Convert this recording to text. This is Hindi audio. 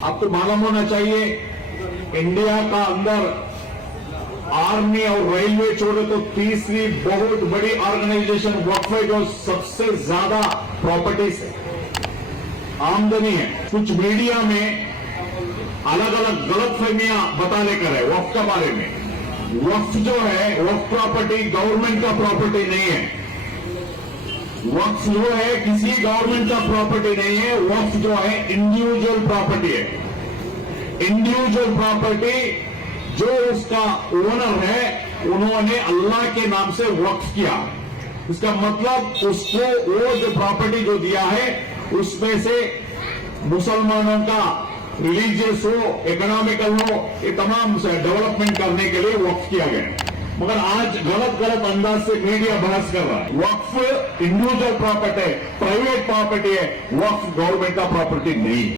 आपको मालूम होना चाहिए इंडिया का अंदर आर्मी और रेलवे छोड़े तो तीसरी बहुत बड़ी ऑर्गेनाइजेशन वक्फ है जो सबसे ज्यादा प्रॉपर्टीज है, आमदनी है। कुछ मीडिया में अलग अलग गलत फहमियां बताने कर है वक्फ के बारे में। वक्फ जो है वक्फ प्रॉपर्टी गवर्नमेंट का प्रॉपर्टी नहीं है। वक्फ जो है किसी गवर्नमेंट का प्रॉपर्टी नहीं है। वक्फ जो है इंडिविजुअल प्रॉपर्टी है। इंडिविजुअल प्रॉपर्टी जो उसका ओनर है उन्होंने अल्लाह के नाम से वक्फ किया। इसका मतलब उसको वो जो प्रॉपर्टी जो दिया है उसमें से मुसलमानों का रिलीजियस हो, इकोनॉमिकल हो, ये तमाम डेवलपमेंट करने के लिए वक्फ किया गया। मगर आज गलत अंदाज से मीडिया बहस कर रहा है। वक्फ इंडिविजुअल प्रॉपर्टी है, प्राइवेट प्रॉपर्टी है। वक्फ गवर्नमेंट का प्रॉपर्टी नहीं है।